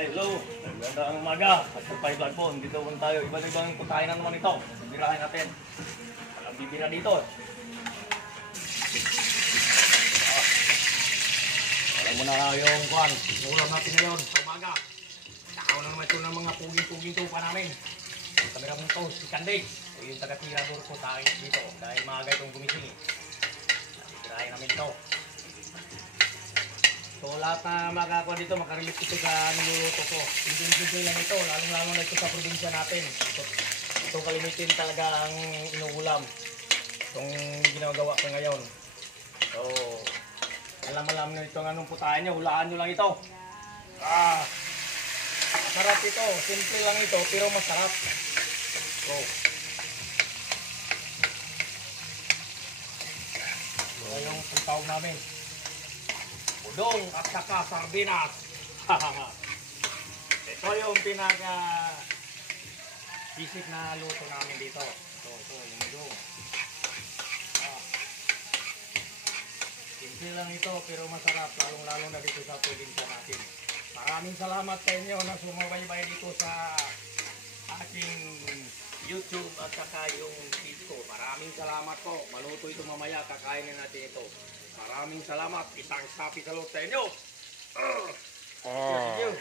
Hello, magandang umaga. Pastor Pai Vlog po, dito po tayo. Iba-ibang putahin na naman ito. Bibirahin natin. Walang bibira dito. Alam mo na yung kwan. Ulam natin ngayon sa umaga. Takaw na naman ito ng mga puging-puging tupa namin. Yung kamera mong to, si Candice. O yung taga-tirador ko sa akin dito. Dahil maaga itong gumising. Bibirahin namin ito. So lahat na makakakuha dito, makarelate ito sa niluluto ko. Simple lang ito, lalong-lalo na ito sa probinsya natin. Itong kalimitin talaga ang inuulam. Itong ginagawa ko ngayon. So, alam nyo itong anong putahan nyo, hulaan nyo lang ito. Masarap ito, simple lang ito, pero masarap. So, yung tawag namin. Udong at saka sardinas. Ito yung pinaka-basic na luto namin dito. Ito yung udong. Simple lang ito pero masarap. Lalong-lalo na dito sa probinsya natin. Maraming salamat sa inyo na sumabaybay dito sa aking YouTube at saka yung feed ko. Maraming salamat po. Maluto ito mamaya. Kakainin natin ito. Maraming salamat. Isang happy salute sa inyo. Thank you.